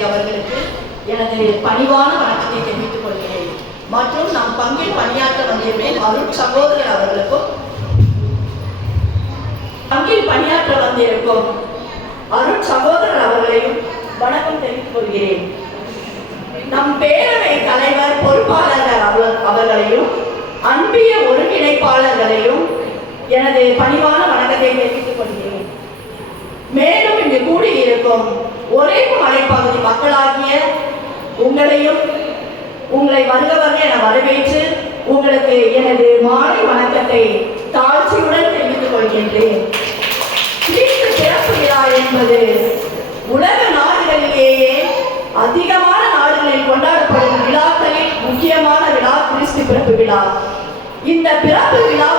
அவர்களுக்கு எனது பணிவான வணக்கத்தை தெரிவித்துக் கொள்கிறேன். மற்றும் நம் பங்கில் பணியாற்ற வந்திருப்பேன் அருள் சகோதரர் அவர்களுக்கும் பங்கில் பணியாற்ற வந்திருக்கும் அருள் சகோதரர் அவர்களையும் வணக்கம் தெரிவித்துக் கொள்கிறேன். நம் பேரவை தலைவர் பொறுப்பாளர்கள் அவர்களையும் அன்பிய ஒருங்கிணைப்பாளர்களையும் எனது பணிவான வணக்கத்தை தெரிவித்துக் கொள்கிறேன். மேலும் இங்கு கூடியிருக்கும் ஒரே மலைப்பகுதி மக்களாகிய உங்களையும் உங்களை வந்தவர்கள் என வரவேற்று உங்களுக்கு எனது மாலை வணக்கத்தை தாழ்ச்சியுடன் தெரிவித்துக் கொள்கின்றேன். கிறிஸ்து பிறப்பு விழா என்பது உலக நாடுகளிலேயே அதிகமான நாடுகளில் கொண்டாடப்படும் விழாக்களில் முக்கியமான விழா கிறிஸ்து பிறப்பு விழா. இந்த பிறப்பு விழா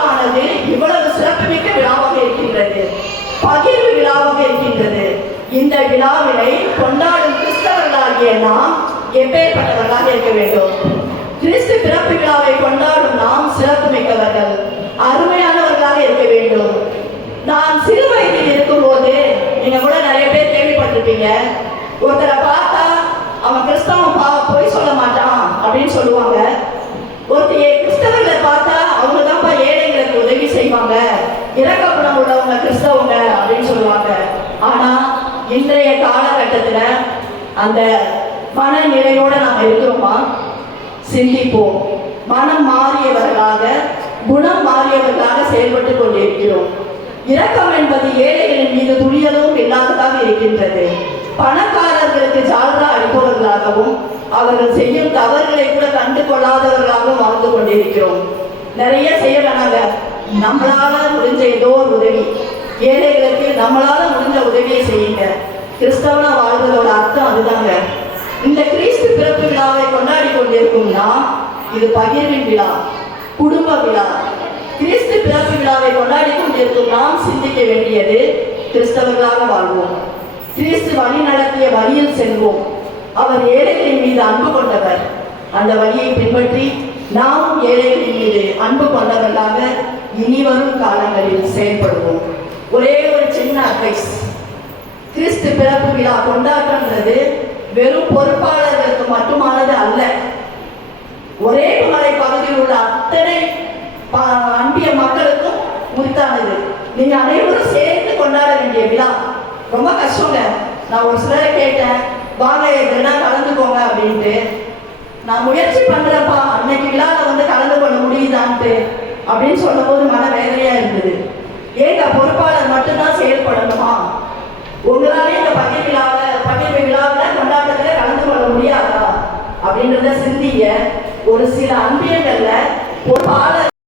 இவ்வளவு சிறப்புமிக்க விழாவாக இருக்கின்றது பகிர்வு விழாவாக இருக்கின்றது இந்த விழாவினை கொண்டாடும் கிறிஸ்தவர்களாகிய நாம் எப்பேற்பட்டவர்களாக இருக்க வேண்டும்? கிறிஸ்து பிறப்பு விழாவை கொண்டாடும் நாம் சிறப்பு மிக்கவர்கள் அருமையானவர்களாக இருக்க வேண்டும். நான் சிறு வயதில் இருக்கும்போது நீங்க கூட நிறைய பேர் கேள்விப்பட்டிருப்பீங்க. ஒருத்தரை பார்த்தா இன்றைய காலகட்டத்தில் அந்த மன நிலையோடு நாம் இருக்கிறோமா? சிந்திப்போம். மனம் மாறியவர்களாக குணம் மாறியவர்களாக செயல்பட்டு கொண்டிருக்கிறோம். இரக்கம் என்பது ஏழைகளின் மீது துணியதும் இல்லாததாக இருக்கின்றது. பணக்காரர்களுக்கு ஜால்ரா அளிப்பவர்களாகவும் அவர்கள் செய்யும் தவறுகளை கூட கண்டு கொள்ளாதவர்களாகவும் வாழ்ந்து கொண்டிருக்கிறோம். நிறைய செய்ய வேணாங்க நம்மளால முடிஞ்ச ஏதோ ஒரு உதவி. ஏழைகளுக்கு நம்மளால முடிஞ்ச உதவியை செய்யுங்க. கிறிஸ்தவனா வாழ்வதோட அர்த்தம் அதுதாங்க. இந்த கிறிஸ்து பிறப்பு விழாவை கொண்டாடி கொண்டிருக்கும்னா இது பகிர்வின் விழா குடும்ப விழா. கிறிஸ்து பிறப்பு விழாவை கொண்டாடி கொண்டிருக்கும் நாம் சிந்திக்க வேண்டியது கிறிஸ்தவர்களாக வாழ்வோம். கிறிஸ்து வழி நடத்திய வழியில் செல்வோம். அவர் ஏழைகளின் மீது அன்பு கொண்டவர். அந்த வழியை பின்பற்றி நாமும் ஏழைகளின் மீது அன்பு கொண்டவர்களாக இனிவரும் காலங்களில் செயல்படுவோம். ஒரே ஒரு சின்ன அட்வைஸ் கிறிஸ்து பிறப்பு விழா கொண்டாட்டம்ன்றது வெறும் பொறுப்பாளர்களுக்கு மட்டுமானது அல்ல. ஒரே மலை பகுதியில் உள்ள அத்தனை அன்பிய மக்களுக்கும் உரித்தானது. நீங்க அனைவரும் சேர்ந்து கொண்டாட வேண்டிய விழா. ரொம்ப கஷ்டங்க. நான் ஒரு சிலரை கேட்டேன் வாங்க இதெல்லாம் கலந்துக்கோங்க அப்படின்ட்டு. நான் முயற்சி பண்றப்பா அன்னைக்கு விழாவில் வந்து கலந்து கொள்ள முடியுதான்ட்டு அப்படின்னு சொல்லும்போது மன வேதனையா இருந்தது. ஏங்க பொறுப்பாளர் மட்டும்தான் செயல்படணுமா? உங்களாலே இந்த பகிர் விழாவில் பகிர்வு விழாவில் கொண்டாட்டத்தில் கலந்து கொள்ள முடியாதா? அப்படின்றத சிந்திய ஒரு சில அன்பியங்கள்ல பொறுப்பாளர்